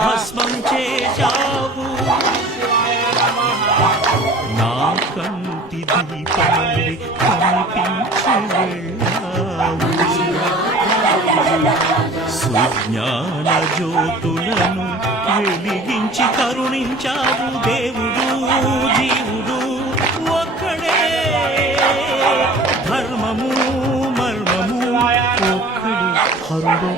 భస్మం చేశావు నా కంటి దీపమల్లి కనిపించి వెళ్ళావు సుజ్ఞాన జ్యోతులను వెలిగించి కరుణించావు దేవుడు జీవుడు ఒక్కడే ధర్మము మర్మము ఒక్కడే హరుడు